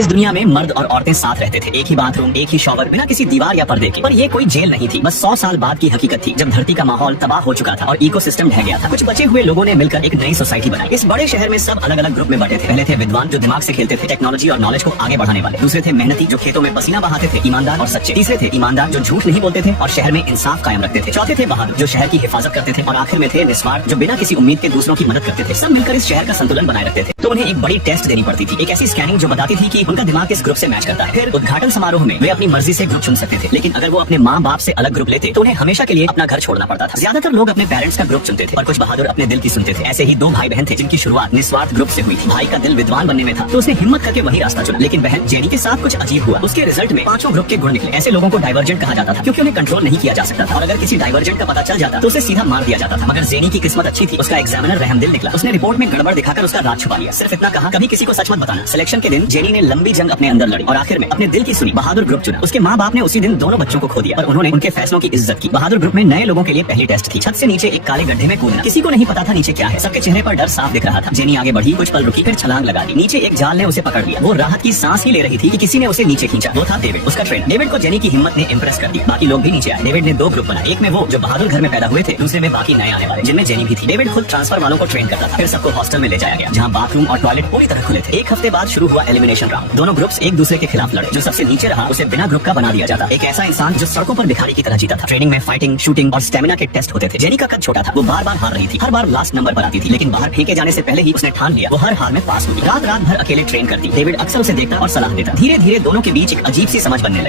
इस दुनिया में मर्द और औरतें साथ रहते थे, एक ही बाथरूम, एक ही शॉवर, बिना किसी दीवार या पर्दे के। पर ये कोई जेल नहीं थी, बस 100 साल बाद की हकीकत थी, जब धरती का माहौल तबाह हो चुका था और इकोसिस्टम ढह गया था। कुछ बचे हुए लोगों ने मिलकर एक नई सोसाइटी बनाई। इस बड़े शहर में सब अलग अलग ग्रुप में बटे थे। पहले थे विद्वान जो दिमाग से खेलते थे, टेक्नोलॉजी और नॉलेज को आगे बढ़ाने वाले। दूसरे थे मेहनती जो खेतों में पसीना बहाते थे, ईमानदार और सच्चे। तीसरे थे ईमानदार जो झूठ नहीं बोलते थे और शहर में इंसाफ कायम रखते थे। चौथे थे बहादुर जो शहर की हिफाजत करते थे। और आखिर में थे निस्वार्थ जो बिना किसी उम्मीद के दूसरों की मदद करते थे। सब मिलकर इस शहर का संतुलन बनाए रखते थे। तो उन्हें एक बड़ी टेस्ट देनी पड़ती थी, एक ऐसी स्कैनिंग जो बताती थी कि उनका दिमाग किस ग्रुप से मैच करता है। फिर उद्घाटन समारोह में वे अपनी मर्जी से ग्रुप चुन सकते थे, लेकिन अगर वो अपने माँ बाप से अलग ग्रुप लेते तो उन्हें हमेशा के लिए अपना घर छोड़ना पड़ता था। ज्यादातर लोग अपने पेरेंट्स का ग्रुप चुनते थे और कुछ बहादुर अपने दिल की सुनते थे। ऐसे ही दो भाई बहन थे जिनकी शुरुआत निस्वार्थ ग्रुप से हुई थी। भाई का दिल विद्वान बनने में था तो उसने हिम्मत करके वही रास्ता चुना, लेकिन बहन जेनी के साथ कुछ अजीब हुआ। उसके रिजल्ट में 5 ग्रुप के गुण निकले। ऐसे लोगों को डाइवर्जेंट कहा जाता था क्योंकि उन्हें कंट्रोल नहीं किया जा सकता था और अगर किसी डाइवर्जेंट का पता चल जाता तो उसे सीधा मार दिया जाता था। मगर जेनी की किस्मत अच्छी थी, उसका एग्जामिनर रहमदिल निकला। उसने रिपोर्ट में गड़बड़ दिखाकर उसका राज छुपा लिया। सिर्फ इतना कहा, कभी किसी को सच मत बताना। सिलेक्शन के दिन जेनी ने लंबी जंग अपने अंदर लड़ी और आखिर में अपने दिल की सुनी, बहादुर ग्रुप चुना। उसके माँ बाप ने उसी दिन दोनों बच्चों को खो दिया और उन्होंने उनके फैसलों की इज्जत की। बहादुर ग्रुप में नए लोगों के लिए पहली टेस्ट थी, छत से नीचे एक काले गड्ढे में कूदना। किसी को नहीं पता था नीचे क्या है, सबके चेहरे पर डर साफ दिख रहा था। जेनी आगे बढ़ी, कुछ पल रुकी, फिर छलांग लगा दी। नीचे एक जाल ने उसे पकड़ लिया। वो राहत की सांस ही ले रही थी कि किसी ने उसे नीचे खींचा। वो था डेविड, उसका ट्रेनर। डेविड को जेनी की हिम्मत ने इम्प्रेस कर दिया। बाकी लोग भी नीचे आए। डेविड ने 2 ग्रुप बनाए, एक में वो जो बहादुर घर में पैदा हुए थे, दूसरे में बाकी नए आने वाले जिनमें जेनी भी थी। डेविड खुद ट्रांसफर वालों को ट्रेन करता था। फिर सबको हॉस्टल में ले जाया गया जहाँ बाथरूम और टॉयलेट पूरी तरह खुले थे। एक हफ्ते बाद शुरू हुआ एलिमिनेशन राउंड। दोनों ग्रुप्स एक दूसरे के खिलाफ लड़े। जो सबसे नीचे रहा उसे बिना ग्रुप का बना दिया जाता। एक ऐसा इंसान जो सड़कों पर भिखारी की तरह जीता था। ट्रेनिंग में फाइटिंग, शूटिंग और स्टेमिना के टेस्ट होते थे। जेनी का कद छोटा था, वो बार बार हार रही थी, हर बार लास्ट नंबर पर आती थी, लेकिन बाहर फेंके जाने से पहले ही उसने ठान लिया वो हर हार में पास हुई। रात रात भर अकेले ट्रेन करती। डेविड अक्सर उसे देखता और सलाह देता। धीरे धीरे दोनों के बीच एक अजीब सी समझ बनने लगी।